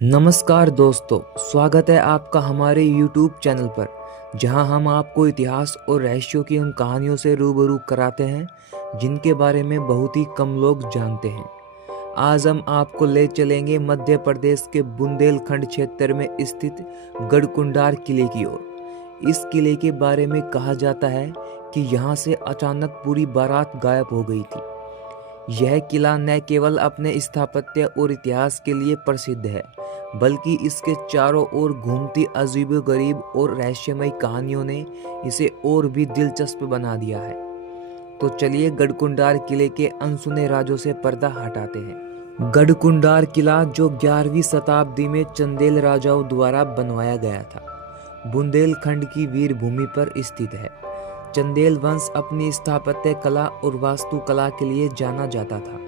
नमस्कार दोस्तों, स्वागत है आपका हमारे YouTube चैनल पर, जहां हम आपको इतिहास और रहस्यों की उन कहानियों से रूबरू कराते हैं जिनके बारे में बहुत ही कम लोग जानते हैं। आज हम आपको ले चलेंगे मध्य प्रदेश के बुंदेलखंड क्षेत्र में स्थित गढ़कुंडार किले की ओर। इस किले के बारे में कहा जाता है कि यहाँ से अचानक पूरी बारात गायब हो गई थी। यह किला न केवल अपने स्थापत्य और इतिहास के लिए प्रसिद्ध है, बल्कि इसके चारों ओर घूमती अजीबोगरीब और रहस्यमय कहानियों ने इसे और भी दिलचस्प बना दिया है। तो चलिए गढ़कुंडार किले के अनसुने राजों से पर्दा हटाते हैं। गढ़कुंडार किला, जो 11वीं शताब्दी में चंदेल राजाओं द्वारा बनवाया गया था, बुंदेलखंड की वीर भूमि पर स्थित है। चंदेल वंश अपनी स्थापत्य कला और वास्तुकला के लिए जाना जाता था।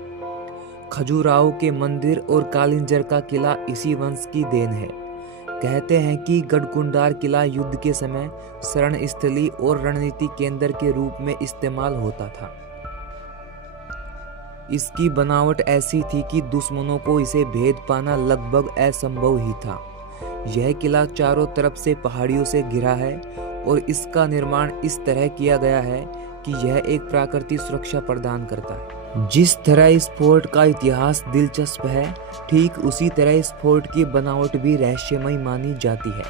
खजुराहो के मंदिर और कालिंजर का किला इसी वंश की देन है। कहते हैं कि गढ़कुंडार किला युद्ध के समय शरण स्थली और रणनीति केंद्र के रूप में इस्तेमाल होता था। इसकी बनावट ऐसी थी कि दुश्मनों को इसे भेद पाना लगभग असंभव ही था। यह किला चारों तरफ से पहाड़ियों से घिरा है और इसका निर्माण इस तरह किया गया है कि यह एक प्राकृतिक सुरक्षा प्रदान करता है। जिस तरह इस फोर्ट का इतिहास दिलचस्प है, ठीक उसी तरह इस फोर्ट की बनावट भी रहस्यमय मानी जाती है।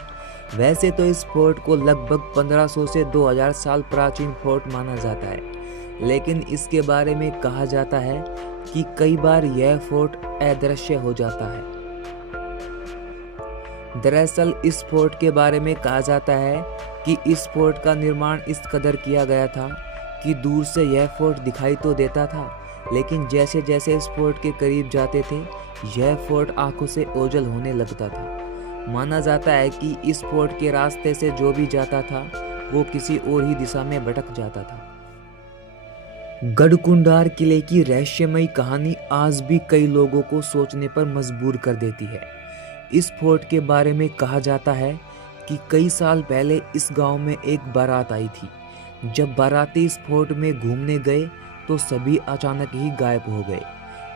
वैसे तो इस फोर्ट को लगभग 1500 से 2000 साल प्राचीन फोर्ट माना जाता है, लेकिन इसके बारे में कहा जाता है कि कई बार यह फोर्ट अदृश्य हो जाता है। दरअसल इस फोर्ट के बारे में कहा जाता है कि इस फोर्ट का निर्माण इस कदर किया गया था कि दूर से यह फोर्ट दिखाई तो देता था, लेकिन जैसे जैसे इस फोर्ट के करीब जाते थे, यह फोर्ट आंखों से ओझल होने लगता था। माना जाता है कि इस फोर्ट के रास्ते से जो भी जाता था, वो किसी और ही दिशा में भटक जाता था। गढ़कुंडार किले की रहस्यमय कहानी आज भी कई लोगों को सोचने पर मजबूर कर देती है। इस फोर्ट के बारे में कहा जाता है कि कई साल पहले इस गांव में एक बारात आई थी। जब बाराती इस फोर्ट में घूमने गए तो सभी अचानक ही गायब हो गए।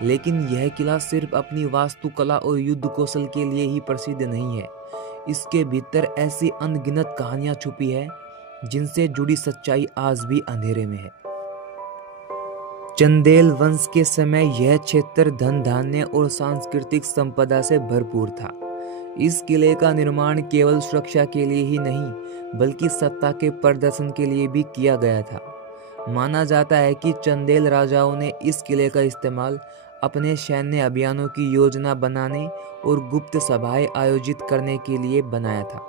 लेकिन यह किला सिर्फ अपनी वास्तुकला और युद्ध कौशल के लिए ही प्रसिद्ध नहीं है। इसके भीतर ऐसी अनगिनत कहानियां छुपी है जिनसे जुड़ी सच्चाई आज भी अंधेरे में है। चंदेल वंश के समय यह क्षेत्र धन धान्य और सांस्कृतिक संपदा से भरपूर था। इस किले का निर्माण केवल सुरक्षा के लिए ही नहीं, बल्कि सत्ता के प्रदर्शन के लिए भी किया गया था। माना जाता है कि चंदेल राजाओं ने इस किले का इस्तेमाल अपने सैन्य अभियानों की योजना बनाने और गुप्त सभाएं आयोजित करने के लिए बनाया था।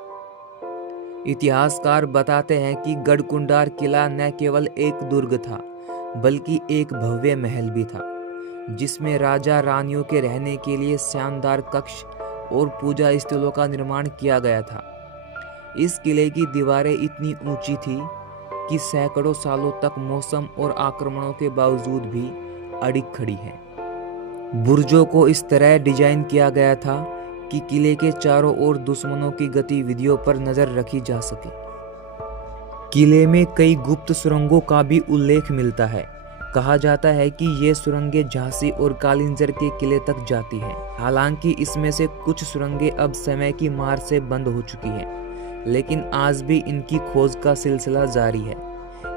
इतिहासकार बताते हैं कि गढ़कुंडार किला न केवल एक दुर्ग था, बल्कि एक भव्य महल भी था, जिसमें राजा रानियों के रहने के लिए शानदार कक्ष और पूजा स्थलों का निर्माण किया गया था। इस किले की दीवारें इतनी ऊंची थी कि सैकड़ों सालों तक मौसम और आक्रमणों के बावजूद भी अडिग खड़ी हैं। बुर्जों को इस तरह डिजाइन किया गया था कि किले के चारों ओर दुश्मनों की गतिविधियों पर नजर रखी जा सके। किले में कई गुप्त सुरंगों का भी उल्लेख मिलता है। कहा जाता है कि ये सुरंगें झांसी और कालिंजर के किले तक जाती हैं। हालांकि इसमें से कुछ सुरंगें अब समय की मार से बंद हो चुकी हैं, लेकिन आज भी इनकी खोज का सिलसिला जारी है।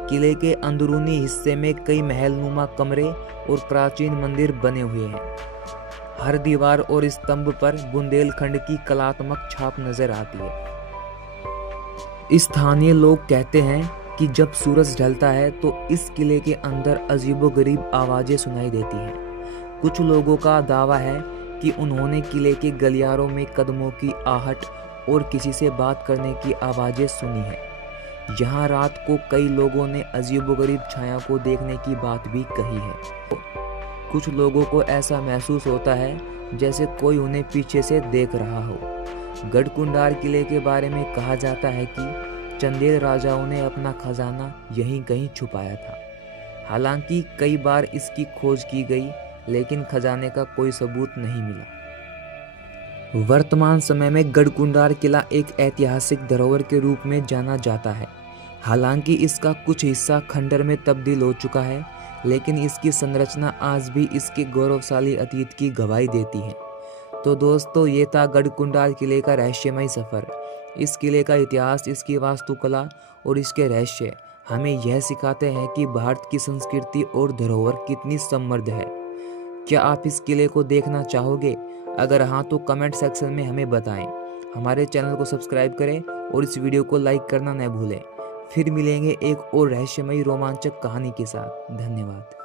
किले के अंदरूनी हिस्से में कई महलनुमा कमरे और प्राचीन मंदिर बने हुए हैं। हर दीवार और स्तंभ पर बुंदेलखंड की कलात्मक छाप नजर आती है। स्थानीय लोग कहते हैं कि जब सूरज ढलता है तो इस किले के अंदर अजीबोगरीब आवाजें सुनाई देती हैं। कुछ लोगों का दावा है कि उन्होंने किले के गलियारों में कदमों की आहट और किसी से बात करने की आवाजें सुनी है। यहाँ रात को कई लोगों ने अजीबोगरीब छाया को देखने की बात भी कही है। कुछ लोगों को ऐसा महसूस होता है जैसे कोई उन्हें पीछे से देख रहा हो। गढ़कुंडार किले के बारे में कहा जाता है कि चंदेल राजाओं ने अपना खजाना यहीं कहीं छुपाया था। हालांकि कई बार इसकी खोज की गई, लेकिन खजाने का कोई सबूत नहीं मिला। वर्तमान समय में गढ़कुंडार किला एक ऐतिहासिक धरोहर के रूप में जाना जाता है। हालांकि इसका कुछ हिस्सा खंडर में तब्दील हो चुका है, लेकिन इसकी संरचना आज भी इसके गौरवशाली अतीत की गवाही देती है। तो दोस्तों ये था गढ़कुंडाल किले का रहस्यमय सफ़र। इस किले का इतिहास, इसकी वास्तुकला और इसके रहस्य हमें यह सिखाते हैं कि भारत की संस्कृति और धरोहर कितनी समृद्ध है। क्या आप इस किले को देखना चाहोगे? अगर हाँ तो कमेंट सेक्शन में हमें बताएं। हमारे चैनल को सब्सक्राइब करें और इस वीडियो को लाइक करना न भूलें। फिर मिलेंगे एक और रहस्यमयी रोमांचक कहानी के साथ। धन्यवाद।